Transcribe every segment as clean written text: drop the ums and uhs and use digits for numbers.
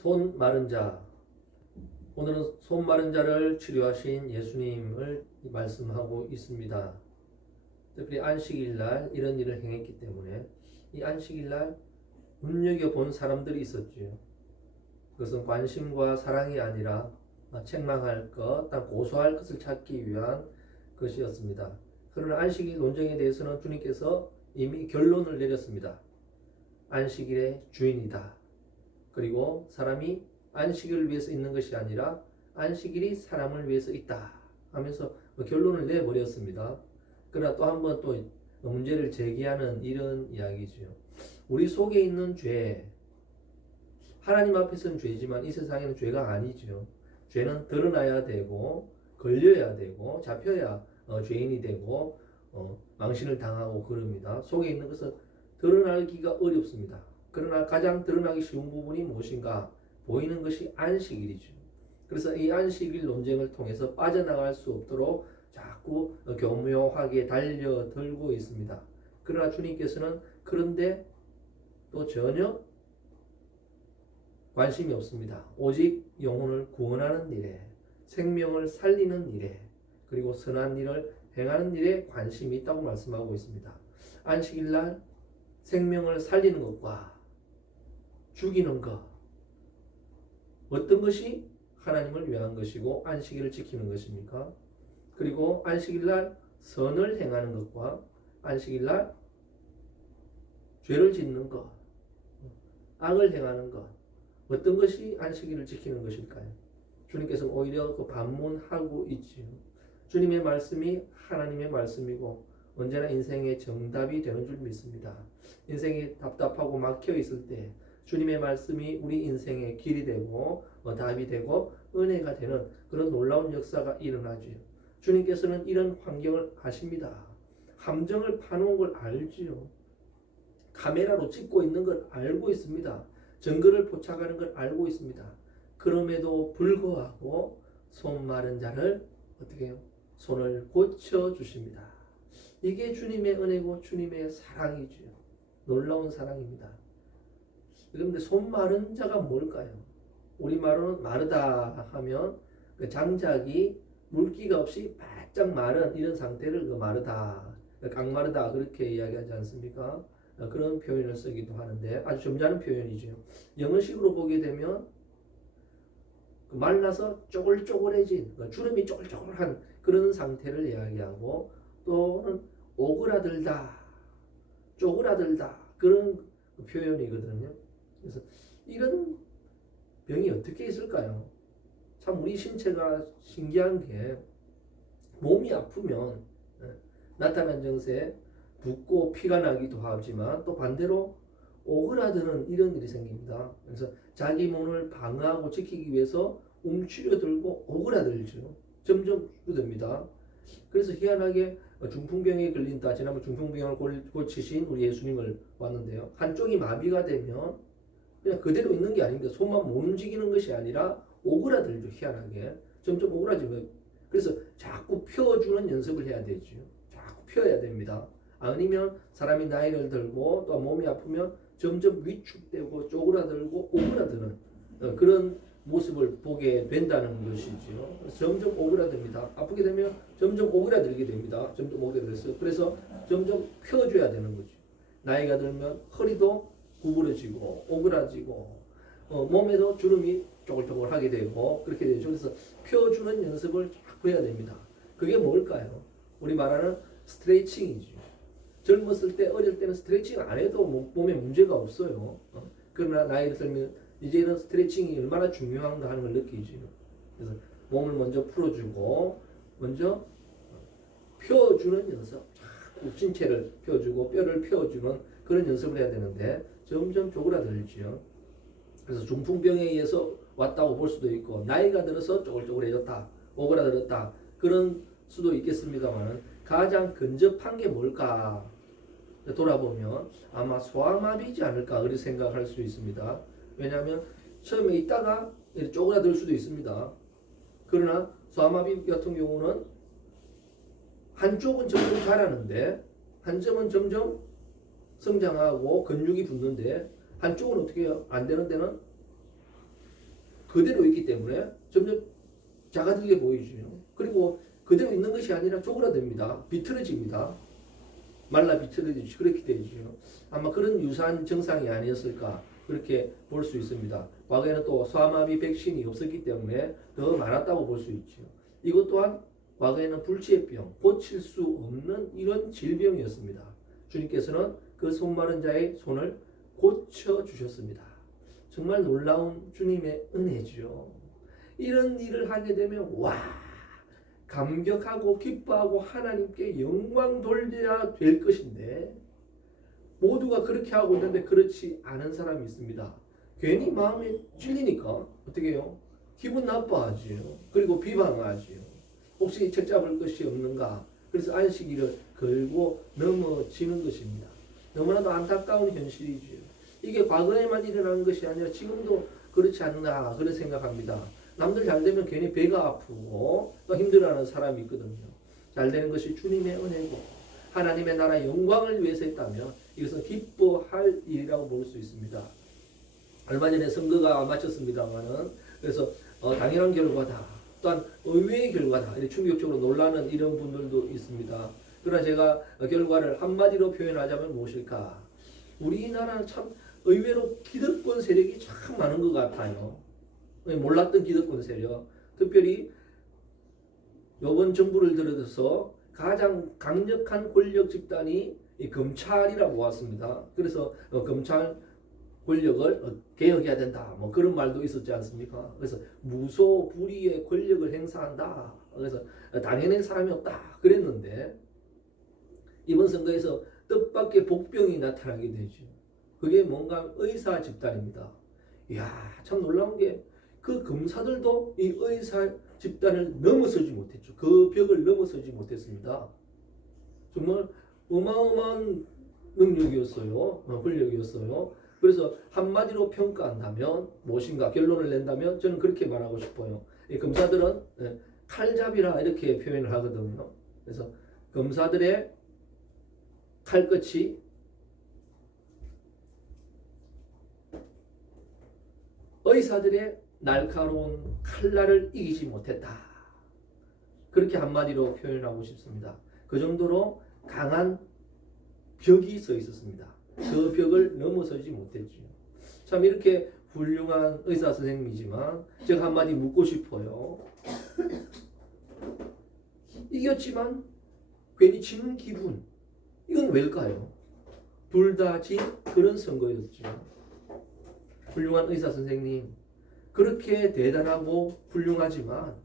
손 마른 자. 오늘은 손 마른 자를 치료하신 예수님을 말씀하고 있습니다. 특별히 안식일 날 이런 일을 행했기 때문에 이 안식일 날 눈여겨본 사람들이 있었지요. 그것은 관심과 사랑이 아니라 책망할 것, 딱 고소할 것을 찾기 위한 것이었습니다. 그러나 안식일 논쟁에 대해서는 주님께서 이미 결론을 내렸습니다. 안식일의 주인이다. 그리고 사람이 안식일을 위해서 있는 것이 아니라 안식일이 사람을 위해서 있다 하면서 결론을 내버렸습니다. 그러나 또 한 번 또 문제를 제기하는 이런 이야기죠. 우리 속에 있는 죄, 하나님 앞에서는 죄지만 이 세상에는 죄가 아니죠. 죄는 드러나야 되고 걸려야 되고 잡혀야 죄인이 되고 망신을 당하고 그럽니다. 속에 있는 것은 드러나기가 어렵습니다. 그러나 가장 드러나기 쉬운 부분이 무엇인가? 보이는 것이 안식일이죠. 그래서 이 안식일 논쟁을 통해서 빠져나갈 수 없도록 자꾸 교묘하게 달려들고 있습니다. 그러나 주님께서는 그런데 또 전혀 관심이 없습니다. 오직 영혼을 구원하는 일에, 생명을 살리는 일에, 그리고 선한 일을 행하는 일에 관심이 있다고 말씀하고 있습니다. 안식일날 생명을 살리는 것과 죽이는 것, 어떤 것이 하나님을 위한 것이고 안식일을 지키는 것입니까? 그리고 안식일날 선을 행하는 것과 안식일날 죄를 짓는 것, 악을 행하는 것, 어떤 것이 안식일을 지키는 것일까요? 주님께서는 오히려 그 반문하고 있지요. 주님의 말씀이 하나님의 말씀이고 언제나 인생의 정답이 되는 줄 믿습니다. 인생이 답답하고 막혀 있을 때 주님의 말씀이 우리 인생의 길이 되고 답이 되고 은혜가 되는 그런 놀라운 역사가 일어나죠. 주님께서는 이런 환경을 아십니다. 함정을 파놓은 걸 알지요. 카메라로 찍고 있는 걸 알고 있습니다. 증거를 포착하는 걸 알고 있습니다. 그럼에도 불구하고 손 마른 자를 어떻게 해요? 손을 고쳐 주십니다. 이게 주님의 은혜고 주님의 사랑이죠. 놀라운 사랑입니다. 그런데 손 마른 자가 뭘까요? 우리말로는 마르다 하면 그 장작이 물기가 없이 바짝 마른 이런 상태를 마르다, 깡마르다 그렇게 이야기하지 않습니까? 그런 표현을 쓰기도 하는데 아주 점잖은 표현이죠. 영어식으로 보게 되면 말라서 쪼글쪼글해진 주름이 쪼글쪼글한 그런 상태를 이야기하고 또는 오그라들다, 쪼그라들다 그런 표현이거든요. 그래서 이런 병이 어떻게 있을까요? 참 우리 신체가 신기한 게 몸이 아프면 나타난 증세 붓고 피가 나기도 하지만 또 반대로 오그라드는 이런 일이 생깁니다. 그래서 자기 몸을 방어하고 지키기 위해서 움츠려들고 오그라들죠. 점점 줄어듭니다. 그래서 희한하게 중풍병에 걸린다. 지난번 중풍병을 고치신 우리 예수님을 봤는데요. 한쪽이 마비가 되면 그냥 그대로 있는 게 아닙니다. 손만 못 움직이는 것이 아니라 오그라들죠. 희한하게. 점점 오그라지면 그래서 자꾸 펴주는 연습을 해야 되죠. 자꾸 펴야 됩니다. 아니면 사람이 나이를 들고 또 몸이 아프면 점점 위축되고 쪼그라들고 오그라드는 그런 모습을 보게 된다는 것이죠. 점점 오그라듭니다. 아프게 되면 점점 오그라들게 됩니다. 점점 오그라들어서 그래서 점점 펴줘야 되는 거죠. 나이가 들면 허리도 구부러지고 오그라지고 몸에도 주름이 쪼글쪼글하게 되고 그렇게 되죠. 그래서 펴주는 연습을 자꾸 해야 됩니다. 그게 뭘까요? 우리 말하는 스트레칭이죠. 젊었을 때 어릴 때는 스트레칭 안 해도 몸에 문제가 없어요. 그러나 나이를 들면 이제는 스트레칭이 얼마나 중요한가 하는 걸 느끼죠. 그래서 몸을 먼저 풀어주고 먼저 펴주는 연습, 자꾸 신체를 펴주고 뼈를 펴주는 그런 연습을 해야 되는데 점점 쪼그라들죠. 그래서 중풍병에 의해서 왔다고 볼 수도 있고 나이가 들어서 쪼글쪼글해졌다, 오그라들었다 그런 수도 있겠습니다만 가장 근접한 게 뭘까 돌아보면 아마 소아마비이지 않을까 그렇게 생각할 수 있습니다. 왜냐하면 처음에 있다가 쪼그라들 수도 있습니다. 그러나 소아마비 같은 경우는 한쪽은 점점 자라는데 한점은 점점 성장하고 근육이 붙는데 한쪽은 어떻게 해요? 안 되는 데는 그대로 있기 때문에 점점 작아들게 보이죠. 그리고 그대로 있는 것이 아니라 쪼그라듭니다. 비틀어집니다. 말라 비틀어지죠. 그렇게 되죠. 아마 그런 유사한 증상이 아니었을까 그렇게 볼 수 있습니다. 과거에는 또 소아마비 백신이 없었기 때문에 더 많았다고 볼 수 있죠. 이것 또한 과거에는 불치병, 고칠 수 없는 이런 질병이었습니다. 주님께서는 그 손 마른 자의 손을 고쳐 주셨습니다. 정말 놀라운 주님의 은혜죠. 이런 일을 하게 되면 와 감격하고 기뻐하고 하나님께 영광 돌려야 될 것인데 모두가 그렇게 하고 있는데 그렇지 않은 사람이 있습니다. 괜히 마음에 찔리니까 어떻게 해요? 기분 나빠하지요. 그리고 비방하지요. 혹시 책 잡을 것이 없는가? 그래서 안식일을 걸고 넘어지는 것입니다. 너무나도 안타까운 현실이지요. 이게 과거에만 일어나는 것이 아니라 지금도 그렇지 않나 그런 생각합니다. 남들 잘 되면 괜히 배가 아프고 또 힘들어하는 사람이 있거든요. 잘 되는 것이 주님의 은혜고 하나님의 나라 영광을 위해서 했다면 이것은 기뻐할 일이라고 볼 수 있습니다. 얼마 전에 선거가 마쳤습니다만은 그래서 당연한 결과다. 또한 의외의 결과다. 이렇게 충격적으로 놀라는 이런 분들도 있습니다. 그러나 제가 결과를 한마디로 표현하자면 무엇일까? 우리나라는 참 의외로 기득권 세력이 참 많은 것 같아요. 몰랐던 기득권 세력. 특별히 이번 정부를 들어서 가장 강력한 권력 집단이 이 검찰이라고 왔습니다. 그래서 검찰 권력을 개혁해야 된다. 뭐 그런 말도 있었지 않습니까? 그래서 무소불위의 권력을 행사한다. 그래서 당해낸 사람이 없다. 그랬는데 이번 선거에서 뜻밖의 복병이 나타나게 되죠. 그게 뭔가 의사 집단입니다. 이야, 참 놀라운 게 그 검사들도 이 의사 집단을 넘어서지 못했죠. 그 벽을 넘어서지 못했습니다. 정말 어마어마한 능력이었어요. 권력이었어요. 그래서 한마디로 평가한다면 무엇인가 결론을 낸다면 저는 그렇게 말하고 싶어요. 이 검사들은 칼잡이라 이렇게 표현을 하거든요. 그래서 검사들의 칼끝이 의사들의 날카로운 칼날을 이기지 못했다. 그렇게 한마디로 표현하고 싶습니다. 그 정도로 강한 벽이 서 있었습니다. 그 벽을 넘어서지 못했죠. 참 이렇게 훌륭한 의사 선생님이지만 제가 한마디 묻고 싶어요. 이겼지만 괜히 지는 기분. 이건 왜일까요? 둘 다 진 그런 선거였죠. 훌륭한 의사 선생님, 그렇게 대단하고 훌륭하지만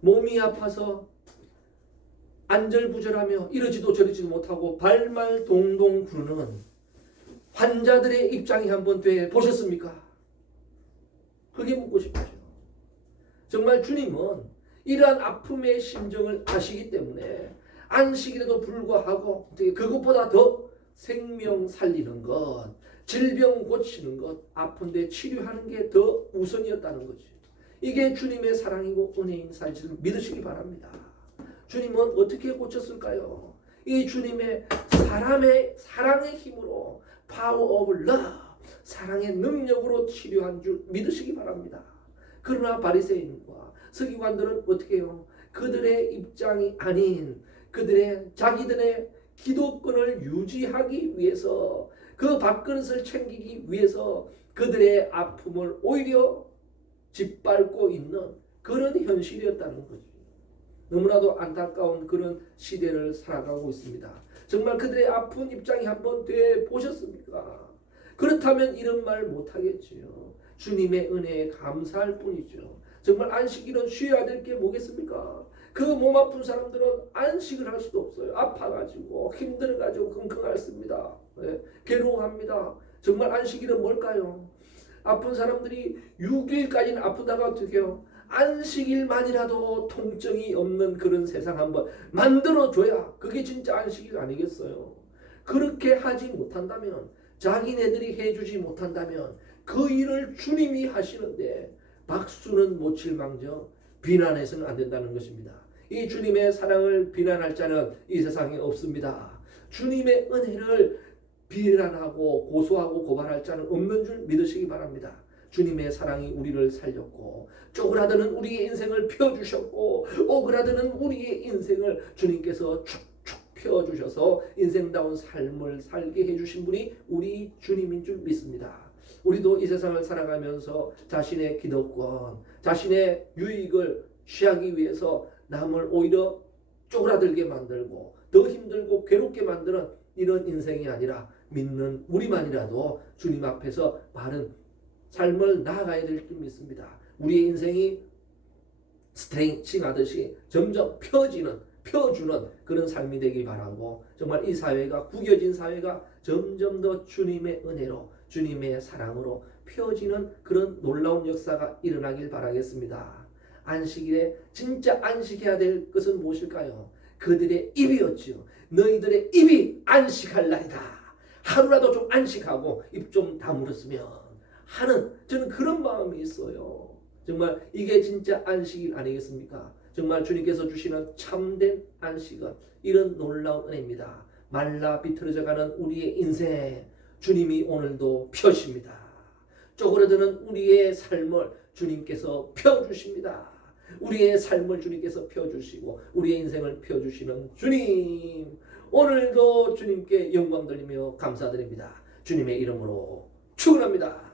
몸이 아파서 안절부절하며 이러지도 저러지도 못하고 발말 동동 구르는 환자들의 입장이 한번 돼 보셨습니까? 그게 묻고 싶죠. 정말 주님은 이러한 아픔의 심정을 아시기 때문에 안식일에도 불구하고 그것보다 더 생명 살리는 것, 질병 고치는 것, 아픈데 치료하는 게 더 우선이었다는 거죠. 이게 주님의 사랑이고 은혜인 사실을 믿으시기 바랍니다. 주님은 어떻게 고쳤을까요? 이 주님의 사랑의 힘으로 power of love, 사랑의 능력으로 치료한 줄 믿으시기 바랍니다. 그러나 바리새인과 서기관들은 어떻게 해요? 그들의 입장이 아닌 그들의 자기들의 기득권을 유지하기 위해서 그 밥그릇을 챙기기 위해서 그들의 아픔을 오히려 짓밟고 있는 그런 현실이었다는 거죠. 너무나도 안타까운 그런 시대를 살아가고 있습니다. 정말 그들의 아픈 입장이 한번 돼 보셨습니까? 그렇다면 이런 말 못하겠지요. 주님의 은혜에 감사할 뿐이죠. 정말 안식일은 쉬어야 될 게 뭐겠습니까? 그 몸 아픈 사람들은 안식을 할 수도 없어요. 아파가지고 힘들어가지고 끙끙 앓습니다. 괴로워합니다. 정말 안식일은 뭘까요? 아픈 사람들이 6일까지는 아프다가 어떻게 해요? 안식일만이라도 통증이 없는 그런 세상 한번 만들어줘야 그게 진짜 안식일 아니겠어요? 그렇게 하지 못한다면, 자기네들이 해주지 못한다면 그 일을 주님이 하시는데 박수는 못 칠망정 비난해서는 안 된다는 것입니다. 이 주님의 사랑을 비난할 자는 이 세상에 없습니다. 주님의 은혜를 비난하고 고소하고 고발할 자는 없는 줄 믿으시기 바랍니다. 주님의 사랑이 우리를 살렸고, 쪼그라드는 우리의 인생을 펴주셨고, 오그라드는 우리의 인생을 주님께서 축축 펴주셔서 인생다운 삶을 살게 해주신 분이 우리 주님인 줄 믿습니다. 우리도 이 세상을 살아가면서 자신의 기득권, 자신의 유익을 취하기 위해서 남을 오히려 쪼그라들게 만들고 더 힘들고 괴롭게 만드는 이런 인생이 아니라, 믿는 우리만이라도 주님 앞에서 바른 삶을 나아가야 될 줄 믿습니다. 우리의 인생이 스트레칭 하듯이 점점 펴주는 그런 삶이 되길 바라고, 정말 이 사회가, 구겨진 사회가 점점 더 주님의 은혜로, 주님의 사랑으로 펴지는 그런 놀라운 역사가 일어나길 바라겠습니다. 안식일에 진짜 안식해야 될 것은 무엇일까요? 그들의 입이었지요. 너희들의 입이 안식할 날이다. 하루라도 좀 안식하고 입 좀 다물었으면 하는, 저는 그런 마음이 있어요. 정말 이게 진짜 안식일 아니겠습니까? 정말 주님께서 주시는 참된 안식은 이런 놀라운 은혜입니다. 말라 비틀어져가는 우리의 인생, 주님이 오늘도 펴십니다. 쪼그라드는 우리의 삶을 주님께서 펴주십니다. 우리의 삶을 주님께서 펴주시고 우리의 인생을 펴주시는 주님, 오늘도 주님께 영광 돌리며 감사드립니다. 주님의 이름으로 축원합니다.